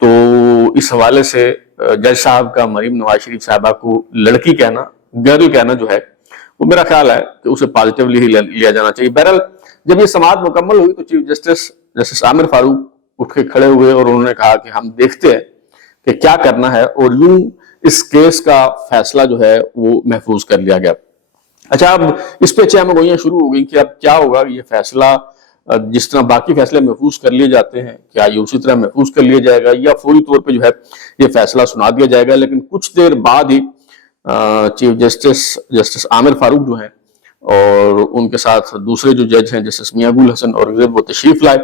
تو اس حوالے سے جج صاحب کا مریم نواز شریف صاحبہ کو لڑکی کہنا، گرل کہنا جو ہے وہ میرا خیال ہے کہ اسے پازیٹیولی ہی لیا جانا چاہیے۔ بہرحال جب یہ سماعت مکمل ہوئی تو چیف جسٹس عامر فاروق اٹھ کے کھڑے ہوئے اور انہوں نے کہا کہ ہم دیکھتے ہیں کہ کیا کرنا ہے، اور یوں اس کیس کا فیصلہ جو ہے وہ محفوظ کر لیا گیا۔ اچھا، اب اس پہ چہم گوئیاں شروع ہو گئی کہ اب کیا ہوگا، یہ فیصلہ جس طرح باقی فیصلے محفوظ کر لیے جاتے ہیں کیا یہ اسی طرح محفوظ کر لیا جائے گا یا فوری طور پہ جو ہے یہ فیصلہ سنا دیا جائے گا۔ لیکن کچھ دیر بعد ہی چیف جسٹس عامر فاروق جو ہیں اور ان کے ساتھ دوسرے جو جج ہیں جسٹس میاں گل حسن اور وہ تشریف لائے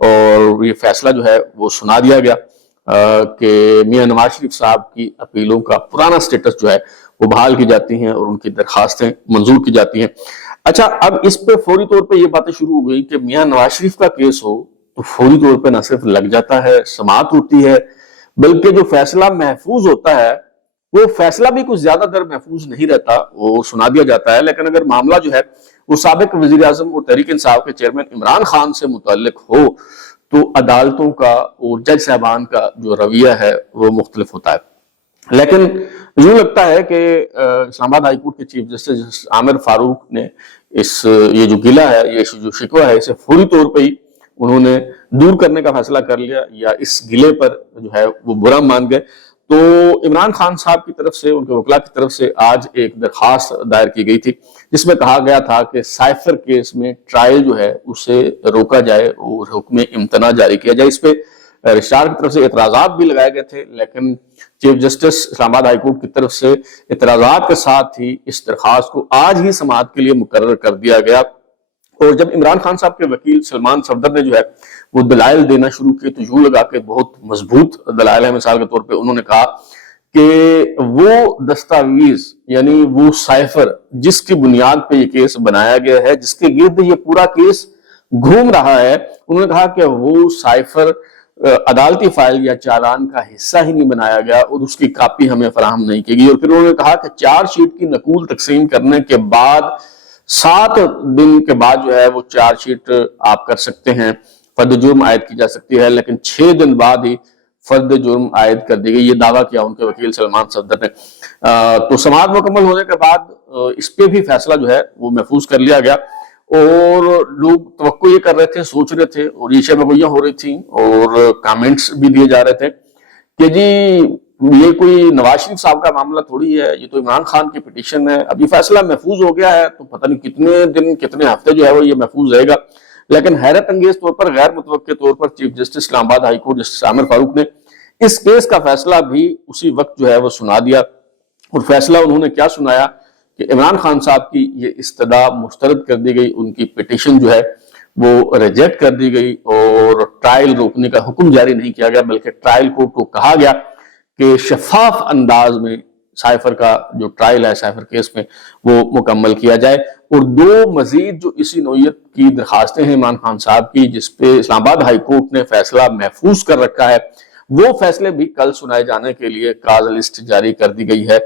اور یہ فیصلہ جو ہے وہ سنا دیا گیا کہ میاں نواز شریف صاحب کی اپیلوں کا پرانا سٹیٹس جو ہے وہ بحال کی جاتی ہیں اور ان کی درخواستیں منظور کی جاتی ہیں۔ اچھا، اب اس پہ فوری طور پہ یہ باتیں شروع ہو گئی کہ میاں نواز شریف کا کیس ہو تو فوری طور پہ نہ صرف لگ جاتا ہے، سماعت ہوتی ہے، بلکہ جو فیصلہ محفوظ ہوتا ہے وہ فیصلہ بھی کچھ زیادہ در محفوظ نہیں رہتا، وہ سنا دیا جاتا ہے۔ لیکن اگر معاملہ جو ہے وہ سابق وزیر اعظم اور تحریک انصاف کے چیئرمین عمران خان سے متعلق ہو تو عدالتوں کا اور جج صاحبان کا جو رویہ ہے وہ مختلف ہوتا ہے۔ لیکن یوں لگتا ہے کہ اسلام آباد ہائی کورٹ کے چیف جسٹس عامر فاروق نے یہ جو گلہ ہے، یہ جو شکوہ ہے، اسے فوری طور پہ ہی انہوں نے دور کرنے کا فیصلہ کر لیا یا اس گلے پر جو ہے وہ برا مان گئے۔ تو عمران خان صاحب کی طرف سے، ان کے وکلاء کی طرف سے آج ایک درخواست دائر کی گئی تھی جس میں کہا گیا تھا کہ سائفر کیس میں ٹرائل جو ہے اسے روکا جائے اور حکم امتناع جاری کیا جائے۔ اس پہ رجسٹرار کی طرف سے اعتراضات بھی لگائے گئے تھے، لیکن چیف جسٹس اسلام آباد ہائی کورٹ کی طرف سے اعتراضات کے ساتھ ہی اس درخواست کو آج ہی سماعت کے لیے مقرر کر دیا گیا۔ اور جب عمران خان صاحب کے وکیل سلمان صفدر نے جو ہے وہ دلائل دینا شروع کیے تو یوں لگا کہ بہت مضبوط دلائل ہے۔ مثال کے طور پہ انہوں نے کہا کہ وہ دستاویز یعنی وہ سائفر جس کی بنیاد پہ یہ کیس بنایا گیا ہے، جس کے گرد یہ پورا کیس گھوم رہا ہے، انہوں نے کہا کہ وہ سائفر عدالتی فائل یا چالان کا حصہ ہی نہیں بنایا گیا اور اس کی کاپی ہمیں فراہم نہیں کی گئی۔ اور پھر انہوں نے کہا کہ چارج شیٹ کی نقول تقسیم کرنے کے بعد 7 دن کے بعد جو ہے وہ چارج شیٹ آپ کر سکتے ہیں، فرد جرم عائد کی جا سکتی ہے، لیکن 6 دن بعد ہی فرد جرم عائد کر دی گئی، یہ دعویٰ کیا ان کے وکیل سلمان صفدر نے۔ تو سماعت مکمل ہونے کے بعد اس پہ بھی فیصلہ جو ہے وہ محفوظ کر لیا گیا اور لوگ توقع یہ کر رہے تھے، سوچ رہے تھے اور یہ شبہ گوئیاں ہو رہی تھیں اور کامنٹس بھی دیے جا رہے تھے کہ جی یہ کوئی نواز شریف صاحب کا معاملہ تھوڑی ہے، یہ تو عمران خان کی پٹیشن ہے، اب یہ فیصلہ محفوظ ہو گیا ہے تو پتہ نہیں کتنے دن کتنے ہفتے جو ہے وہ یہ محفوظ رہے گا۔ لیکن حیرت انگیز طور پر، غیر متوقع طور پر چیف جسٹس اسلام آباد ہائی کورٹ جسٹس عامر فاروق نے اس کیس کا فیصلہ بھی اسی وقت جو ہے وہ سنا دیا۔ اور فیصلہ انہوں نے کیا سنایا کہ عمران خان صاحب کی یہ استدعا مسترد کر دی گئی، ان کی پٹیشن جو ہے وہ ریجیکٹ کر دی گئی اور ٹرائل روکنے کا حکم جاری نہیں کیا گیا، بلکہ ٹرائل کورٹ کو کہا گیا کہ شفاف انداز میں سائفر کا جو ٹرائل ہے سائفر کیس میں وہ مکمل کیا جائے۔ اور 2 مزید جو اسی نوعیت کی درخواستیں ہیں عمران خان صاحب کی جس پہ اسلام آباد ہائی کورٹ نے فیصلہ محفوظ کر رکھا ہے، وہ فیصلے بھی کل سنائے جانے کے لیے کاز لسٹ جاری کر دی گئی ہے۔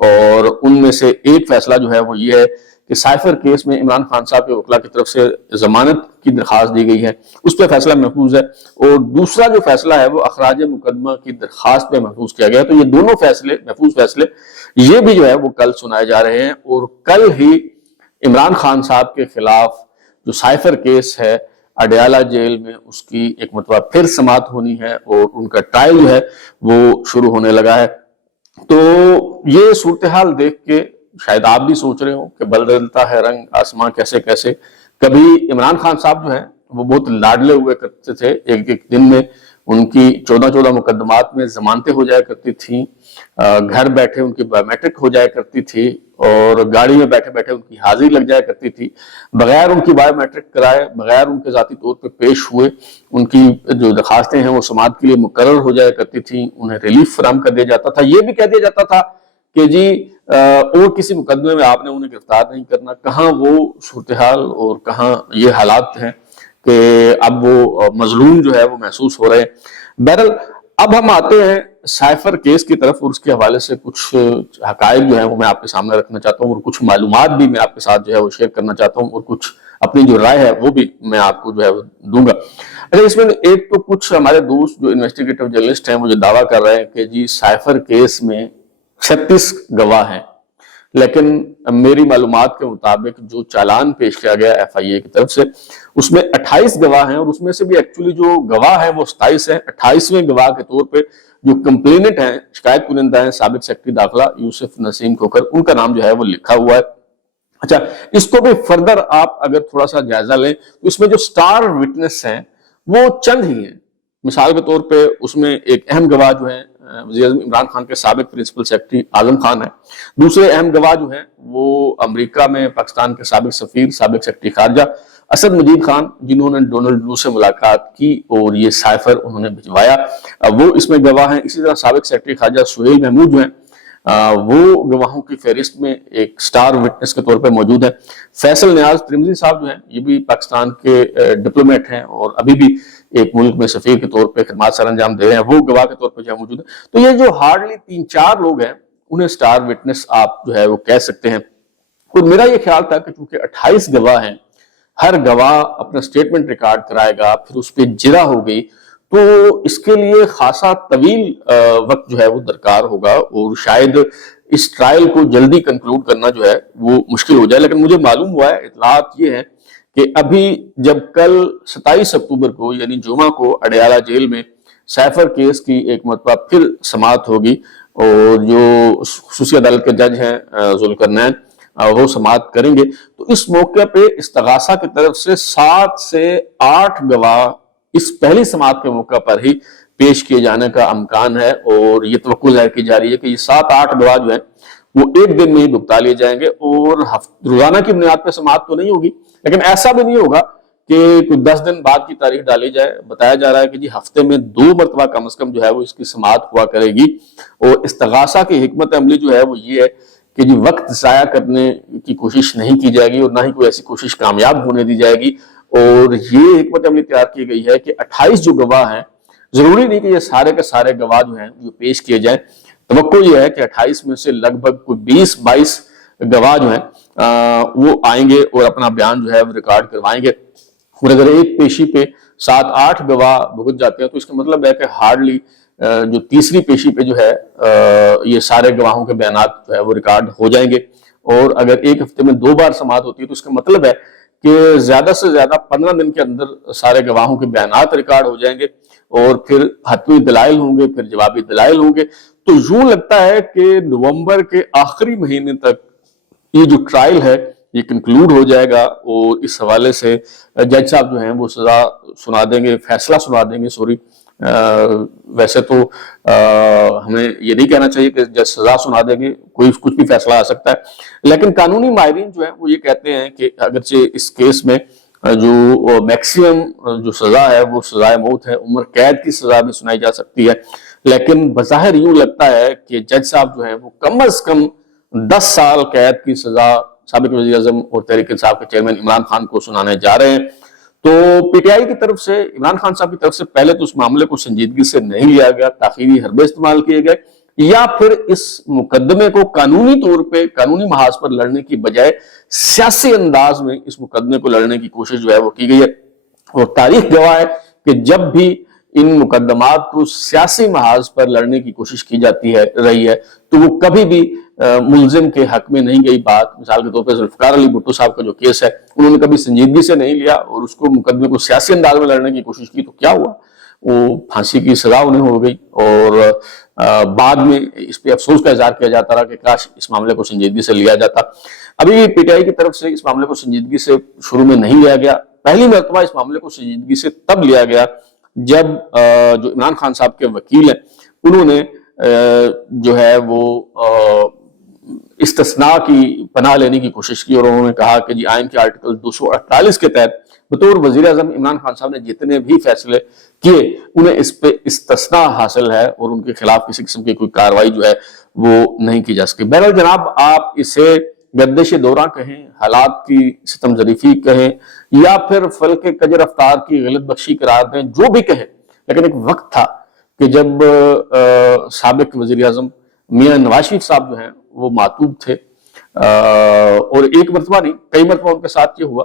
اور ان میں سے ایک فیصلہ جو ہے وہ یہ ہے کہ سائفر کیس میں عمران خان صاحب کے وکلاء کی طرف سے ضمانت کی درخواست دی گئی ہے، اس پہ فیصلہ محفوظ ہے۔ اور دوسرا جو فیصلہ ہے وہ اخراج مقدمہ کی درخواست پہ محفوظ کیا گیا ہے۔ تو یہ دونوں فیصلے، محفوظ فیصلے، یہ بھی جو ہے وہ کل سنائے جا رہے ہیں۔ اور کل ہی عمران خان صاحب کے خلاف جو سائفر کیس ہے اڈیالہ جیل میں، اس کی ایک مرتبہ پھر سماعت ہونی ہے اور ان کا ٹرائل جو ہے وہ شروع ہونے لگا ہے۔ تو یہ صورتحال دیکھ کے شاید آپ بھی سوچ رہے ہوں کہ بدلتا ہے رنگ آسماں کیسے کیسے۔ کبھی عمران خان صاحب جو ہیں وہ بہت لاڈلے ہوئے کرتے تھے، ایک دن میں ان کی 14 مقدمات میں ضمانتیں ہو جایا کرتی تھیں، گھر بیٹھے ان کی بایو میٹرک ہو جایا کرتی تھی اور گاڑی میں بیٹھے بیٹھے ان کی حاضری لگ جایا کرتی تھی، بغیر ان کی بایو میٹرک کرائے، بغیر ان کے ذاتی طور پہ پیش ہوئے ان کی جو درخواستیں ہیں وہ سماعت کے لیے مقرر ہو جایا کرتی تھیں، انہیں ریلیف فراہم کر دیا جاتا تھا۔ یہ بھی کہہ دیا جاتا تھا کہ جی اور کسی مقدمے میں آپ نے انہیں گرفتار نہیں کرنا۔ کہاں وہ صورتحال اور کہاں یہ حالات ہیں کہ اب وہ مظلوم جو ہے وہ محسوس ہو رہے ہیں۔ بہرحال اب ہم آتے ہیں سائفر کیس کی طرف اور اس کے حوالے سے کچھ حقائق جو ہیں وہ میں آپ کے سامنے رکھنا چاہتا ہوں اور کچھ معلومات بھی میں آپ کے ساتھ جو ہے وہ شیئر کرنا چاہتا ہوں اور کچھ اپنی جو رائے ہے وہ بھی میں آپ کو جو ہے دوں گا۔ اچھا، اس میں ایک تو کچھ ہمارے دوست جو انویسٹیگیٹو جرنلسٹ ہیں وہ جو دعویٰ کر رہے ہیں کہ جی سائفر کیس میں 36 گواہ ہیں، لیکن میری معلومات کے مطابق جو چالان پیش کیا گیا ایف آئی اے کی طرف سے اس میں 28 گواہ ہیں، اور اس میں سے بھی ایکچولی جو گواہ ہیں وہ 27 ہیں۔ 28ویں گواہ کے طور پہ جو کمپلیننٹ ہیں، شکایت کنندہ ہیں، سابق سیکرٹری داخلہ یوسف نسیم کھوکھر، ان کا نام جو ہے وہ لکھا ہوا ہے۔ اچھا، اس کو بھی فردر آپ اگر تھوڑا سا جائزہ لیں تو اس میں جو سٹار وٹنس ہیں وہ چند ہی ہیں۔ مثال کے طور پہ اس میں ایک اہم گواہ جو ہے وزیر اعظم عمران خان کے سابق پرنسپل سیکرٹری اعظم خان ہے۔ دوسرے اہم گواہ جو ہیں وہ امریکہ میں پاکستان کے سابق سفیر، سابق سیکرٹری خارجہ اسد مجید خان، جنہوں نے ڈونلڈ لو سے ملاقات کی اور یہ سائفر انہوں نے بھجوایا، وہ اس میں گواہ ہیں۔ اسی طرح سابق سیکرٹری خارجہ سہیل محمود جو ہیں وہ گواہوں کی فہرست میں ایک سٹار وٹنس کے طور پہ موجود ہیں۔ فیصل نیاز ترمذی صاحب جو ہیں یہ بھی پاکستان کے ڈپلومیٹ ہیں اور ابھی بھی ایک ملک میں سفیر کے طور پہ خدمات سر انجام دے رہے ہیں، وہ گواہ کے طور پہ جو ہے موجود ہیں۔ تو یہ جو ہارڈلی 3-4 لوگ ہیں انہیں سٹار وٹنس آپ جو ہے وہ کہہ سکتے ہیں۔ اور میرا یہ خیال تھا کہ چونکہ 28 گواہ ہیں، ہر گواہ اپنا سٹیٹمنٹ ریکارڈ کرائے گا، پھر اس پہ جرا ہو گئی، تو اس کے لیے خاصا طویل وقت جو ہے وہ درکار ہوگا اور شاید اس ٹرائل کو جلدی کنکلوڈ کرنا جو ہے وہ مشکل ہو جائے۔ لیکن مجھے معلوم ہوا ہے، اطلاعات یہ ہے کہ ابھی جب کل 27 اکتوبر کو یعنی جمعہ کو اڈیالہ جیل میں سائفر کیس کی ایک مرتبہ پھر سماعت ہوگی اور جو خصوصی عدالت کے جج ہیں ذوالقرنین وہ سماعت کریں گے، تو اس موقع پہ استغاثہ کی طرف سے 7 سے 8 گواہ اس پہلی سماعت کے موقع پر ہی پیش کیے جانے کا امکان ہے، اور یہ توقع ظاہر کی جا رہی ہے کہ یہ 7-8 گواہ جو ہیں وہ ایک دن میں ہی بھگتا لیے جائیں گے، اور روزانہ کی بنیاد پہ سماعت تو نہیں ہوگی، لیکن ایسا بھی نہیں ہوگا کہ کوئی 10 دن بعد کی تاریخ ڈالی جائے۔ بتایا جا رہا ہے کہ جی ہفتے میں 2 مرتبہ کم از کم جو ہے وہ اس کی سماعت ہوا کرے گی، اور استغاثہ کی حکمت عملی جو ہے وہ یہ ہے کہ جی وقت ضائع کرنے کی کوشش نہیں کی جائے گی اور نہ ہی کوئی ایسی کوشش کامیاب ہونے دی جائے گی، اور یہ حکمت عملی تیار کی گئی ہے کہ 28 جو گواہ ہیں، ضروری نہیں کہ یہ سارے کے سارے گواہ جو ہیں جو پیش کیے جائیں، توقع یہ ہے کہ 28 میں سے لگ بھگ کوئی 20-22 گواہ جو ہیں وہ آئیں گے اور اپنا بیان جو ہے وہ ریکارڈ کروائیں گے، اور اگر ایک پیشی پہ 7-8 گواہ بھگت جاتے ہیں تو اس کا مطلب ہے کہ ہارڈلی جو تیسری پیشی پہ جو ہے یہ سارے گواہوں کے بیانات جو ہے وہ ریکارڈ ہو جائیں گے، اور اگر ایک ہفتے میں 2 بار سماعت ہوتی ہے تو اس کا مطلب ہے کہ زیادہ سے زیادہ 15 دن کے اندر سارے گواہوں کے بیانات ریکارڈ ہو جائیں گے، اور پھر حتمی دلائل ہوں گے، پھر جوابی دلائل ہوں گے۔ تو یوں لگتا ہے کہ نومبر کے آخری مہینے تک یہ جو ٹرائل ہے یہ کنکلوڈ ہو جائے گا، اور اس حوالے سے جج صاحب جو ہیں وہ سزا سنا دیں گے، فیصلہ سنا دیں گے، ویسے تو ہمیں یہ نہیں کہنا چاہیے کہ جج سزا سنا دیں گے، کوئی کچھ بھی فیصلہ آ سکتا ہے، لیکن قانونی ماہرین جو ہیں وہ یہ کہتے ہیں کہ اگرچہ اس کیس میں جو میکسیمم جو سزا ہے وہ سزائے موت ہے، عمر قید کی سزا بھی سنائی جا سکتی ہے، لیکن بظاہر یوں لگتا ہے کہ جج صاحب جو ہیں وہ کم از کم 10 سال قید کی سزا سابق وزیر اعظم اور تحریک انصاف کے چیئرمین عمران خان کو سنانے جا رہے ہیں۔ تو پی ٹی آئی کی طرف سے، عمران خان صاحب کی طرف سے پہلے تو اس معاملے کو سنجیدگی سے نہیں لیا گیا، تاخیری حربے استعمال کیے گئے، یا پھر اس مقدمے کو قانونی طور پہ قانونی محاذ پر لڑنے کی بجائے سیاسی انداز میں اس مقدمے کو لڑنے کی کوشش جو ہے وہ کی گئی ہے، اور تاریخ گواہ ہے کہ جب بھی ان مقدمات کو سیاسی محاذ پر لڑنے کی کوشش کی جاتی ہے رہی ہے تو وہ کبھی بھی ملزم کے حق میں نہیں گئی بات۔ مثال کے طور پہ ذوالفقار علی بھٹو صاحب کا جو کیس ہے انہوں نے کبھی سنجیدگی سے نہیں لیا اور اس کو مقدمے کو سیاسی انداز میں لڑنے کی کوشش کی، تو کیا ہوا؟ وہ پھانسی کی سزا انہیں ہو گئی، اور بعد میں اس پہ افسوس کا اظہار کیا جاتا رہا کہ کاش اس معاملے کو سنجیدگی سے لیا جاتا۔ ابھی پی ٹی آئی کی طرف سے اس معاملے کو سنجیدگی سے شروع میں نہیں لیا گیا، پہلی مرتبہ اس معاملے کو سنجیدگی سے تب لیا گیا جب جو عمران خان صاحب کے وکیل ہیں انہوں نے جو ہے وہ استثناء کی پناہ لینے کی کوشش کی، اور انہوں نے کہا کہ جی آئین کے آرٹیکل 248 کے تحت بطور وزیر اعظم عمران خان صاحب نے جتنے بھی فیصلے کیے انہیں اس پہ استثناء حاصل ہے اور ان کے خلاف کسی قسم کی کوئی کارروائی جو ہے وہ نہیں کی جا سکی۔ بہرحال جناب، آپ اسے گردش دورہ کہیں، حالات کی ستم ظریفی کہیں، یا پھر فلک کج رفتار کی غلط بخشی قرار دیں، جو بھی کہیں، لیکن ایک وقت تھا کہ جب سابق وزیر اعظم میاں نواز شریف صاحب جو ہیں وہ معتوب تھے، اور ایک مرتبہ نہیں کئی مرتبہ ان کے ساتھ یہ ہوا